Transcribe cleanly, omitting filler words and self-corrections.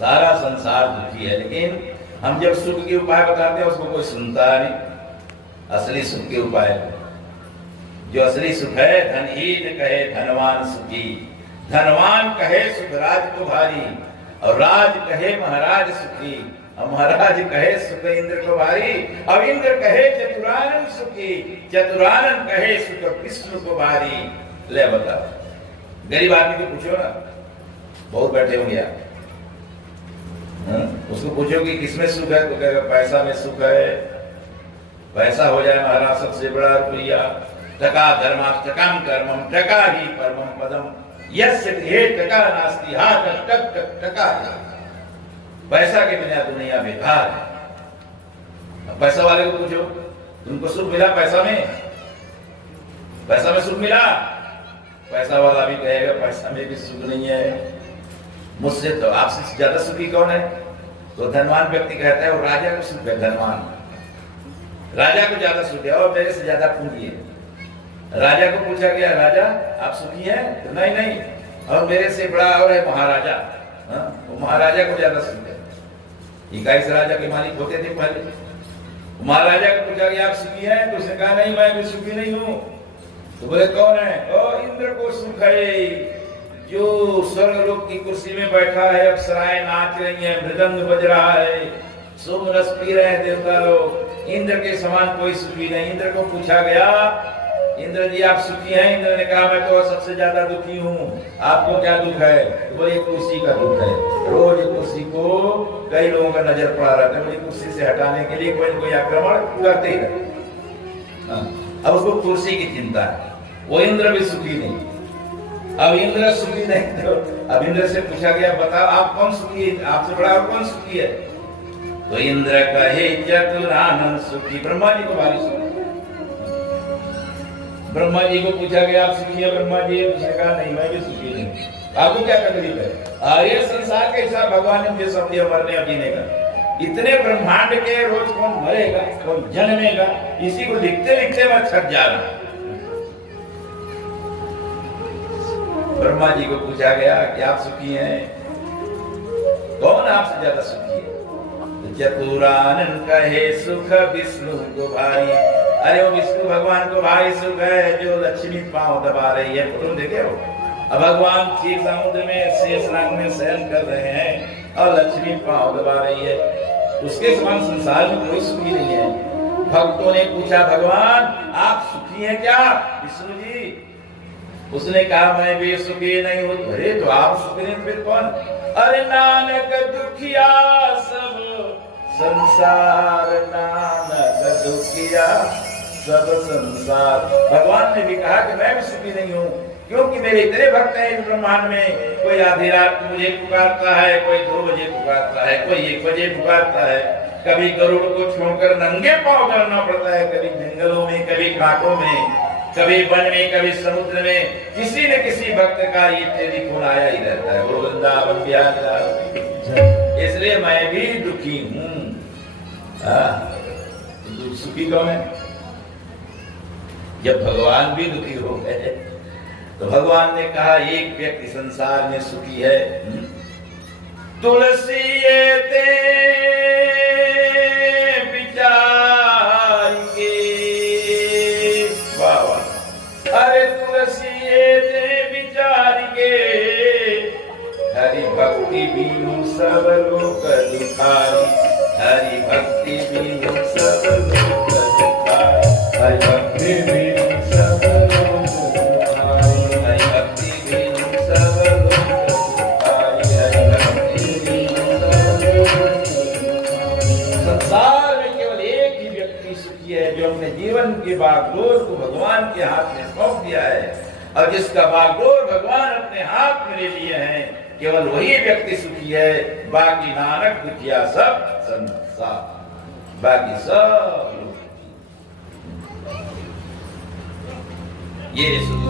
सारा संसार दुखी है। लेकिन हम जब सुख के उपाय बताते हैं उसको कोई सुनता नहीं। असली सुख के उपाय, जो असली सुख है, धनहीन कहे धनवान सुखी, धनवान कहे सुख राज को भारी, और राज कहे महाराज सुखी, और महाराज कहे सुख इंद्र को भारी, और इंद्र कहे चतुरानन सुखी, चतुरानन कहे सुख विष्णु को भारी। ले बता, गरीब आदमी को पूछो ना, बहुत बैठे होंगे आप, उसको पूछो कि किसमें सुख है, तो कहेगा पैसा में सुख है, पैसा हो जाए महाराज सबसे बड़ा रुपया, टका धर्माष्टकम कर्मम टका ही परमम पदम, यस्य गृहे टका नास्ति हाथ टक टक टका। पैसा के बिना दुनिया बेकार है। पैसा वाले को पूछो, तुमको सुख मिला पैसा में? पैसा में सुख मिला? पैसा वाला भी कहेगा पैसा में भी सुख नहीं है। मुझसे तो आपसे ज्यादा सुखी कौन है? तो धनवान व्यक्ति कहता है वो राजा को सुख है, धनवान राजा को ज्यादा सुख है और मेरे से ज्यादा पूंजी है। राजा को पूछा गया, राजा आप सुखी हैं? तो नहीं नहीं, और मेरे से बड़ा और है महाराजा, वो महाराजा को ज्यादा सुख है। 21 राजा के मालिक होते थे पहले। महाराजा को पूछा गया आप सुखी हैं? तो उसने कहा नहीं मैं भी सुखी नहीं हूँ। तो बोले कौन है? ओ इंद्र को सुख है, जो स्वर्गलोक की कुर्सी में बैठा है, अप्सराएं नाच रही हैं, मृदंग बज रहा है, सोम रस पी रहे हैं देवता लोग। इंद्र के समान कोई सुखी नहीं। इंद्र को पूछा गया, इंद्र जी आप सुखी हैं? इंद्र ने कहा मैं तो सबसे ज्यादा दुखी हूँ। आपको क्या दुख है? तो बोले कुर्सी का दुख है। रोज कुर्सी को कई लोगों का नजर पड़ा रहता है, मुझे कुर्सी से हटाने के लिए कोई न कोई आक्रमण करते ही रहते। अब उसको कुर्सी की चिंता है। वो इंद्र भी सुखी नहीं। अब इंद्र सुखी नहीं, तो अब इंद्र से पूछा गया बताओ आप कौन सुखी है, आपसे बड़ा और कौन सुखी है? तो इंद्र कहे चतुरानन सुखी। ब्रह्मा जी को भारी सुखी। ब्रह्मा जी को पूछा गया आप सुखी है? ब्रह्मा जी ने कहा नहीं मैं भी सुखी नहीं। आपको क्या तकलीफ है? ये संसार के हिसाब भगवान ने मुझे सब दिया मरने और जीने का। इतने ब्रह्मांड के रोज कौन मरेगा, कौन जन्मेगा, इसी को लिखते लिखते मैं थक जा रहा। ब्रह्मा जी को पूछा गया कि आप सुखी हैं? कौन आपसे ज्यादा सुखी है? तो चतुरानन कहे सुख विष्णु को भाई। अरे वो विष्णु भगवान को भाई सुख है जो लक्ष्मी पांव दबा रही है। तुम देखे हो अब भगवान क्षीर समुद्र में शेष नाग में शयन कर रहे हैं और लक्ष्मी पांव दबा रही है। उसके समान संसार में कोई सुखी नहीं है। भक्तों ने पूछा भगवान आप सुखी हैं क्या? विष्णु जी, उसने कहा मैं भी सुखी नहीं हूँ। अरे तो आप सुखी नहीं फिर कौन? अरे नानक दुखिया सब संसार, नानक दुखिया सब संसार। भगवान ने भी कहा कि मैं भी सुखी नहीं हूँ, क्योंकि मेरे इतने भक्त हैं इस ब्रह्मांड में। कोई आधी रात को मुझे पुकारता है, कोई 2 बजे पुकारता है, कोई 1 बजे पुकारता है। कभी गरुड़ को छोड़कर नंगे पांव चलना पड़ता है, कभी जंगलों में, कभी घाटों में, कभी वन में, कभी समुद्र में। किसी न किसी भक्त का ये टेलीफोन आया ही रहता है, वो वृंदावन बिहार। इसलिए मैं भी दुखी हूँ। सुखी कौन है? जब भगवान भी दुखी हो गए तो भगवान ने कहा एक व्यक्ति संसार में सुखी है। तुलसी ते विचार के, वाह वाह। अरे तुलसी ते विचार के, हरि भक्ति बिनु सब लोक दुखारी। हरि भक्ति बिनु सब लोक दुखारी। हरि भक्ति बिनु सब लोक दुखारी। हरि भक्ति बिनु सब लोक दुखारी। हरि भक्ति बिनु सब लोक दुखारी। संसार में केवल एक ही व्यक्ति सुखी है जो अपने जीवन के बागडोर को भगवान के हाथ में सौंप दिया है, और जिसका बागडोर भगवान अपने हाथ में ले लिए हैं, केवल वही व्यक्ति सुखी है। बाकी नानक दुखिया सब संसार, बाकी सब ये सुख